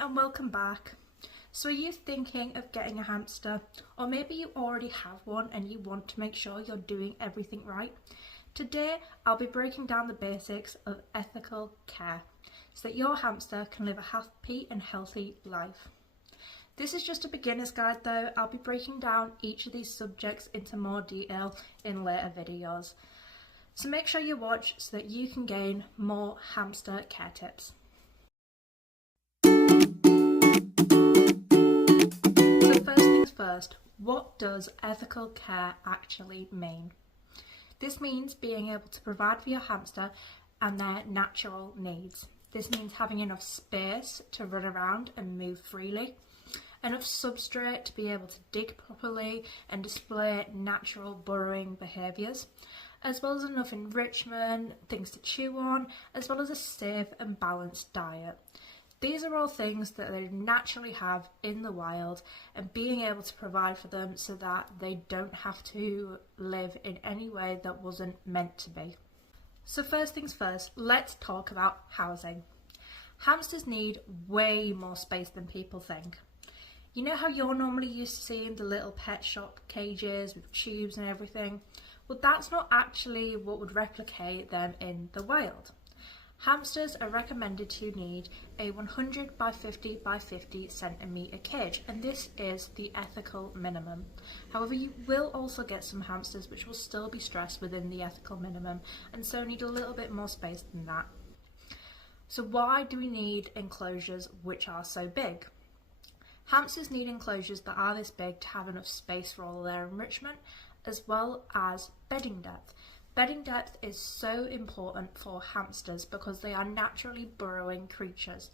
and welcome back. So are you thinking of getting a hamster, or maybe you already have one and you want to make sure you're doing everything right? Today I'll be breaking down the basics of ethical care so that your hamster can live a happy and healthy life. This is just a beginner's guide though. I'll be breaking down each of these subjects into more detail in later videos. So make sure you watch so that you can gain more hamster care tips. First, what does ethical care actually mean? This means being able to provide for your hamster and their natural needs. This means having enough space to run around and move freely, enough substrate to be able to dig properly and display natural burrowing behaviours, as well as enough enrichment, things to chew on, as well as a safe and balanced diet. These are all things that they naturally have in the wild, and being able to provide for them so that they don't have to live in any way that wasn't meant to be. So first things first, let's talk about housing. Hamsters need way more space than people think. You know how you're normally used to seeing the little pet shop cages with tubes and everything? Well, that's not actually what would replicate them in the wild. Hamsters are recommended to need a 100 by 50 by 50 centimetre cage, and this is the ethical minimum. However, you will also get some hamsters which will still be stressed within the ethical minimum and so need a little bit more space than that. So why do we need enclosures which are so big? Hamsters need enclosures that are this big to have enough space for all their enrichment, as well as bedding depth. Bedding depth is so important for hamsters because they are naturally burrowing creatures.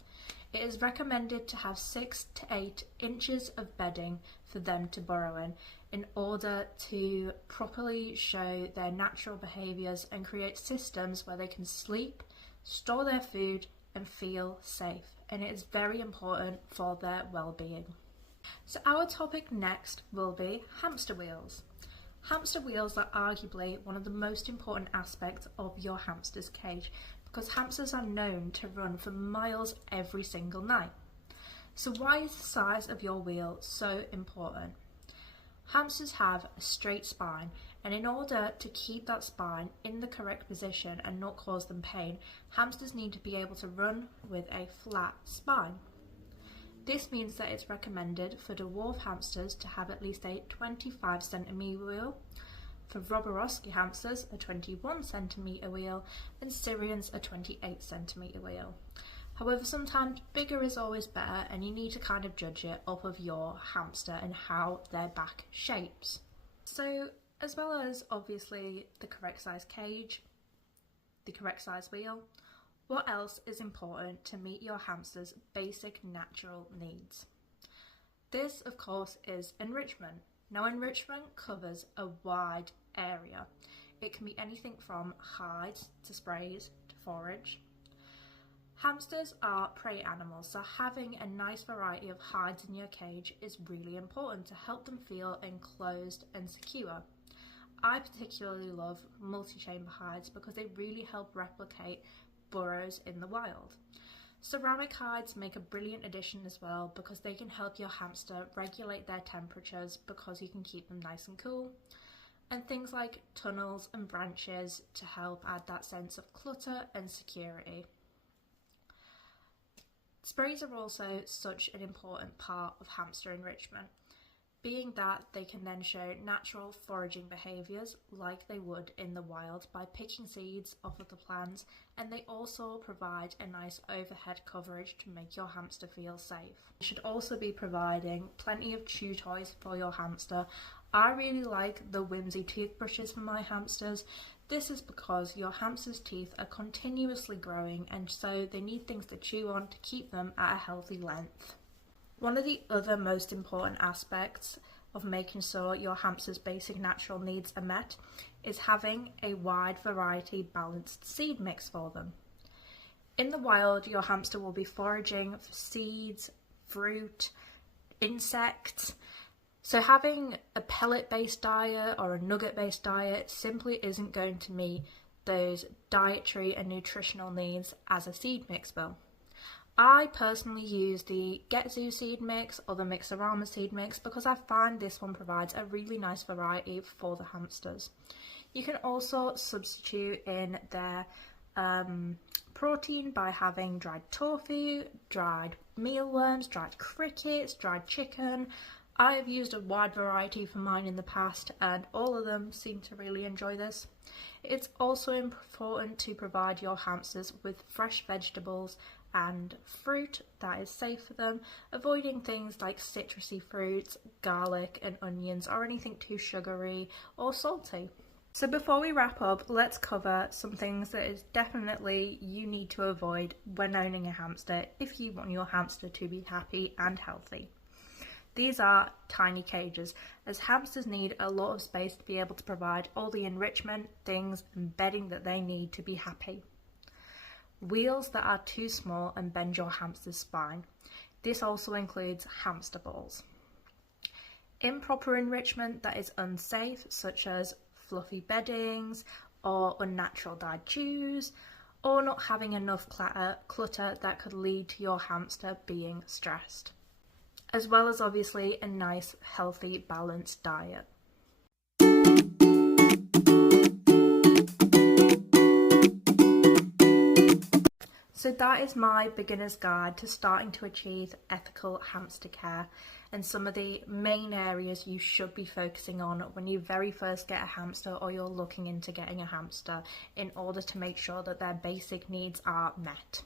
It is recommended to have 6 to 8 inches of bedding for them to burrow in order to properly show their natural behaviours and create systems where they can sleep, store their food and feel safe. And it is very important for their well-being. So our topic next will be hamster wheels. Hamster wheels are arguably one of the most important aspects of your hamster's cage because hamsters are known to run for miles every single night. So why is the size of your wheel so important? Hamsters have a straight spine, and in order to keep that spine in the correct position and not cause them pain, hamsters need to be able to run with a flat spine. This means that it's recommended for dwarf hamsters to have at least a 25 centimetre wheel, for Roborosky hamsters a 21 centimetre wheel, and Syrians a 28 centimetre wheel. However, sometimes bigger is always better, and you need to kind of judge it off of your hamster and how their back shapes. So, as well as obviously the correct size cage, the correct size wheel, what else is important to meet your hamster's basic natural needs? This, of course, is enrichment. Now, enrichment covers a wide area. It can be anything from hides to sprays to forage. Hamsters are prey animals, so having a nice variety of hides in your cage is really important to help them feel enclosed and secure. I particularly love multi-chamber hides because they really help replicate burrows in the wild. Ceramic hides make a brilliant addition as well because they can help your hamster regulate their temperatures because you can keep them nice and cool. And things like tunnels and branches to help add that sense of clutter and security. Sprays are also such an important part of hamster enrichment, being that they can then show natural foraging behaviours like they would in the wild by picking seeds off of the plants, and they also provide a nice overhead coverage to make your hamster feel safe. You should also be providing plenty of chew toys for your hamster. I really like the Whimsy toothbrushes for my hamsters. This is because your hamster's teeth are continuously growing, and so they need things to chew on to keep them at a healthy length. One of the other most important aspects of making sure your hamster's basic natural needs are met is having a wide variety balanced seed mix for them. In the wild, your hamster will be foraging for seeds, fruit, insects, so having a pellet-based diet or a nugget-based diet simply isn't going to meet those dietary and nutritional needs as a seed mix will. I personally use the Get Zoo seed mix or the Mixorama seed mix because I find this one provides a really nice variety for the hamsters. You can also substitute in their protein by having dried tofu, dried mealworms, dried crickets, dried chicken. I have used a wide variety for mine in the past and all of them seem to really enjoy this. It's also important to provide your hamsters with fresh vegetables and fruit that is safe for them, avoiding things like citrusy fruits, garlic and onions, or anything too sugary or salty. So before we wrap up, let's cover some things that is definitely you need to avoid when owning a hamster if you want your hamster to be happy and healthy. These are tiny cages, as hamsters need a lot of space to be able to provide all the enrichment, things and bedding that they need to be happy. Wheels that are too small and bend your hamster's spine. This also includes hamster balls. Improper enrichment that is unsafe, such as fluffy beddings or unnatural dyed chews, or not having enough clutter that could lead to your hamster being stressed. As well as obviously a nice, healthy, balanced diet. So that is my beginner's guide to starting to achieve ethical hamster care and some of the main areas you should be focusing on when you very first get a hamster or you're looking into getting a hamster in order to make sure that their basic needs are met.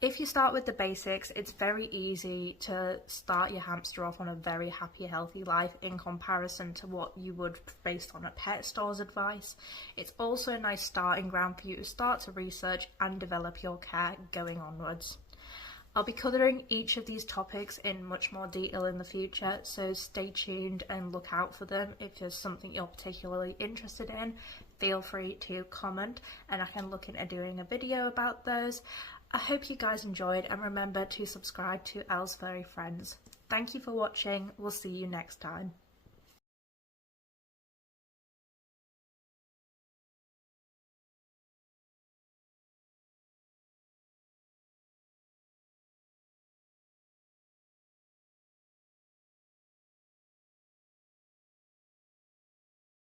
If you start with the basics, it's very easy to start your hamster off on a very happy, healthy life in comparison to what you would based on a pet store's advice. It's also a nice starting ground for you to start to research and develop your care going onwards. I'll be covering each of these topics in much more detail in the future, so stay tuned and look out for them. If there's something you're particularly interested in, feel free to comment and I can look into doing a video about those. I hope you guys enjoyed and remember to subscribe to Elle's Furry Friends. Thank you for watching. We'll see you next time.